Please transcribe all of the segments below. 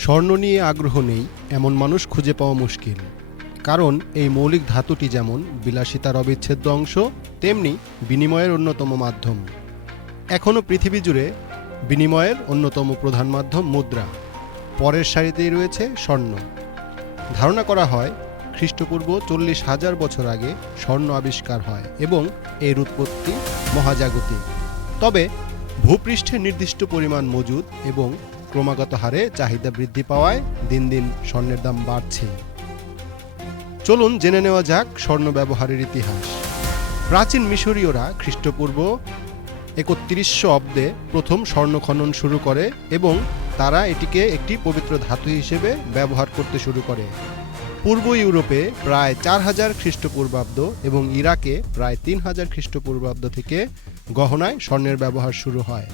স্বর্ণ নিয়ে আগ্রহ নেই, এমন মানুষ খুঁজে পাওয়া মুশকিল। কারণ এই মৌলিক ধাতুটি যেমন বিলাসিতার অবিচ্ছেদ্য অংশ, তেমনি বিনিময়ের অন্যতম মাধ্যম। এখনও পৃথিবী জুড়ে বিনিময়ের অন্যতম প্রধান মাধ্যম মুদ্রা। পরের সারিতেই রয়েছে স্বর্ণ। ধারণা করা হয়, খ্রিস্টপূর্ব চল্লিশ হাজার বছর আগে স্বর্ণ আবিষ্কার হয় এবং এর উৎপত্তি মহাজাগতিক। তবে ভূপৃষ্ঠে নির্দিষ্ট পরিমাণ মজুদ এবং ক্রমাগত হারে চাহিদা বৃদ্ধি পাওয়ায় দিন দিন স্বর্ণের দাম বাড়ছে। চলুন জেনে নেওয়া যাক স্বর্ণ ব্যবহারের ইতিহাস। প্রাচীন মিশরীয়রা খ্রিস্টপূর্ব একত্রিশশো অব্দে প্রথম স্বর্ণ খনন শুরু করে এবং তারা এটিকে একটি পবিত্র ধাতু হিসেবে ব্যবহার করতে শুরু করে। পূর্ব ইউরোপে প্রায় চার হাজার খ্রিস্টপূর্বাব্দ এবং ইরাকে প্রায় তিন হাজার খ্রিস্টপূর্বাব্দ থেকে গহনায় স্বর্ণের ব্যবহার শুরু হয়।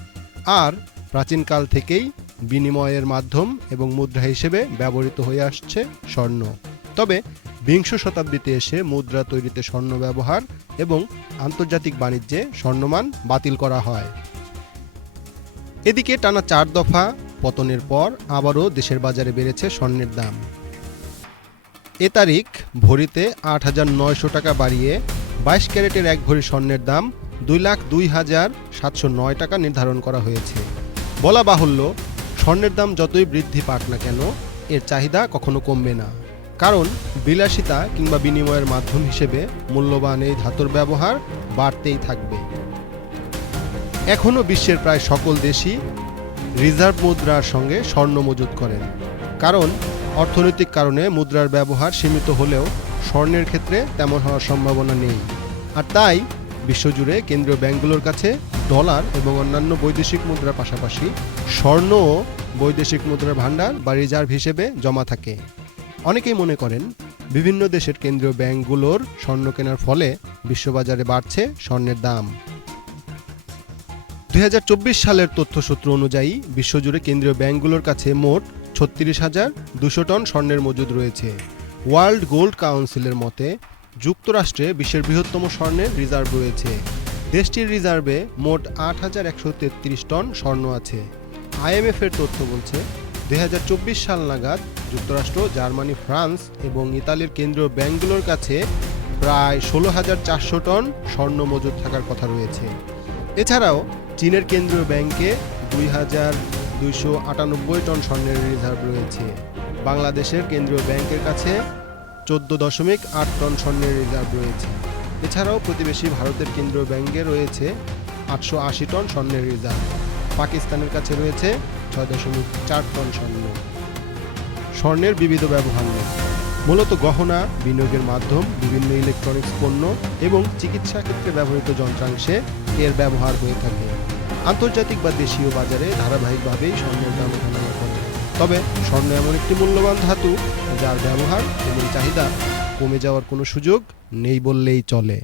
আর প্রাচীনকাল থেকেই বিনিময়ের মাধ্যম এবং মুদ্রা হিসেবে ব্যবহৃত হয়ে আসছে স্বর্ণ। তবে বিংশ শতাব্দীতে এসে মুদ্রা তৈরিতে স্বর্ণ ব্যবহার এবং আন্তর্জাতিক বাণিজ্যে স্বর্ণমান বাতিল করা হয়। এদিকে টানা চার দফা পতনের পর আবারও দেশের বাজারে বেড়েছে স্বর্ণের দাম। এ তারিখ ভরিতে আট হাজার নয়শো টাকা বাড়িয়ে বাইশ ক্যারেটের এক ভরি স্বর্ণের দাম দুই লাখ দুই হাজার সাতশো নয় টাকা নির্ধারণ করা হয়েছে। বলা বাহুল্য স্বর্ণের দাম যতই বৃদ্ধি পাক না কেন, এর চাহিদা কখনো কমবে না। কারণ, বিলাসিতা কিংবা বিনিময়ের মাধ্যম হিসেবে মূল্যবান এই ধাতুর ব্যবহার বাড়তেই থাকবে। এখনও বিশ্বের প্রায় সকল দেশই রিজার্ভ মুদ্রার সঙ্গে স্বর্ণ মজুত করেন। কারণ, অর্থনৈতিক কারণে মুদ্রার ব্যবহার সীমিত হলেও স্বর্ণের ক্ষেত্রে তেমন হওয়ার সম্ভাবনা নেই। আর তাই, বিশ্বজুড়ে কেন্দ্রীয় ব্যাংকগুলোর কাছে ডলার এবং অন্যান্য বৈদেশিক মুদ্রার পাশাপাশি স্বর্ণও বৈদেশিক মুদ্রার ভাণ্ডার বা রিজার্ভ হিসেবে জমা থাকে। অনেকেই মনে করেন, বিভিন্ন দেশের কেন্দ্রীয় ব্যাংকগুলোর স্বর্ণ কেনার ফলে বিশ্ববাজারে বাড়ছে স্বর্ণের দাম। দু হাজার চব্বিশ সালের তথ্যসূত্র অনুযায়ী বিশ্বজুড়ে কেন্দ্রীয় ব্যাংকগুলোর কাছে মোট ছত্রিশ হাজার দুশো টন স্বর্ণের মজুদ রয়েছে। ওয়ার্ল্ড গোল্ড কাউন্সিলের মতে, যুক্তরাষ্ট্রে বিশ্বের বৃহত্তম স্বর্ণের রিজার্ভ রয়েছে। দেশটির রিজার্ভে মোট আট হাজার একশো তেত্রিশ টন স্বর্ণ আছে। আইএমএফ এর তথ্য বলছে দু হাজার চব্বিশ সাল নাগাদ যুক্তরাষ্ট্র, জার্মানি, ফ্রান্স এবং ইতালির কেন্দ্রীয় ব্যাংকগুলোর কাছে প্রায় ষোলো হাজার চারশো টন স্বর্ণ মজুদ থাকার কথা রয়েছে। এছাড়াও চীনের কেন্দ্রীয় ব্যাংকে দুই হাজার দুইশো আটানব্বই টন স্বর্ণের রিজার্ভ রয়েছে। বাংলাদেশের কেন্দ্রীয় ব্যাংকের কাছে চোদ্দ দশমিক আট টন স্বর্ণের রিজার্ভ রয়েছে। এছাড়াও প্রতিবেশী ভারতের কেন্দ্রীয় ব্যাংকে রয়েছে আটশো আশি টন স্বর্ণের রিজার্ভ। পাকিস্তানের কাছে রয়েছে ছয় দশমিক চার টন স্বর্ণ। স্বর্ণের বিবিধ ব্যবহার নেই। মূলত গহনা, বিনিয়োগের মাধ্যম, বিভিন্ন ইলেকট্রনিক্স পণ্য এবং চিকিৎসা ক্ষেত্রে ব্যবহৃত যন্ত্রাংশে এর ব্যবহার হয়ে থাকে। আন্তর্জাতিক বা দেশীয় বাজারে ধারাবাহিকভাবেই স্বর্ণের দাম ওঠানামা করে। তবে স্বর্ণ এমন একটি মূল্যবান ধাতু, যার ব্যবহার এবং চাহিদা কমে যাওয়ার কোনো সুযোগ নেই বললেই চলে।